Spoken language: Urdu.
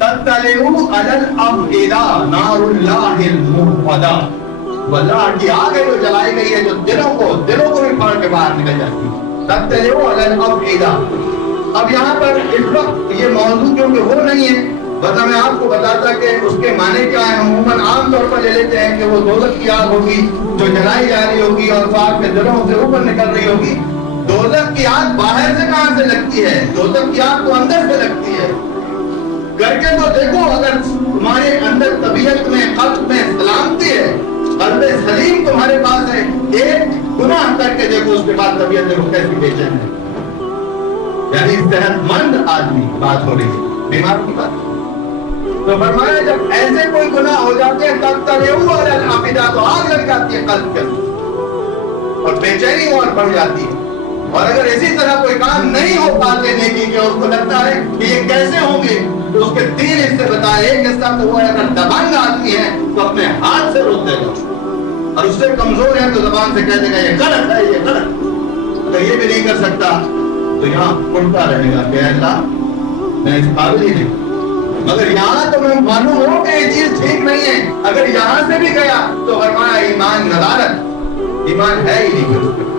تطلع علی الافئدہ نار اللہ الموقدہ، وہ اللہ کی آگ ہے جو جلائی گئی ہے، جو دلوں کو بھی پھاڑ کے باہر نکل جاتی ہے۔ تطلع علی الافئدہ، اب یہاں پر اس وقت یہ موضوع کیونکہ وہ نہیں ہے، ورنہ میں آپ کو بتاتا کہ اس کے معنی کیا ہے۔ عموماً عام طور پر لے لیتے ہیں کہ وہ دوزخ کی آگ ہوگی جو جلائی جا رہی ہوگی اور آگ کے دلوں سے اوپر نکل رہی ہوگی۔ دوزخ کی آگ باہر سے کہاں سے لگتی ہے؟ دوزخ کی آگ تو اندر سے لگتی ہے۔ کر کے تو دیکھو، اگر تمہارے اندر طبیعت میں، قلب میں سلامتی ہے، قلب سلیم تمہارے پاس ہے، ایک گناہ کر کے دیکھو، اس کے بعد طبیعت میں کیسی بے چین ہے۔ یعنی صحت مند آدمی بات ہو رہی ہے، بیمار کی بات۔ تو فرمایا جب ایسے کوئی گناہ ہو جاتے ہیں تب تطلع علی الافئدہ، تو آگ لگ جاتی ہے قلب کے اندر اور بے چینی اور بڑھ جاتی ہے۔ اور اگر اسی طرح کوئی کام نہیں ہو پاتے نیکی کے، اس کو لگتا ہے کہ یہ کیسے ہوں گے، تو اس کے 3 حصے بتائے۔ ایک حصہ تو وہ ہے اگر دبنگ آدمی ہے تو اپنے ہاتھ سے روک دے گا، اور اس سے کمزور ہے تو زبان سے کہہ دے گا یہ غلط ہے، یہ غلط۔ اگر یہ بھی نہیں کر سکتا تو یہاں اٹھتا رہے گا کہ اللہ میں اس قابل ہی نہیں، مگر یہاں تو میں معلوم ہو کہ یہ چیز ٹھیک نہیں ہے۔ اگر یہاں سے بھی گیا تو فرمایا ایمان ندارت، ایمان ہے ہی نہیں۔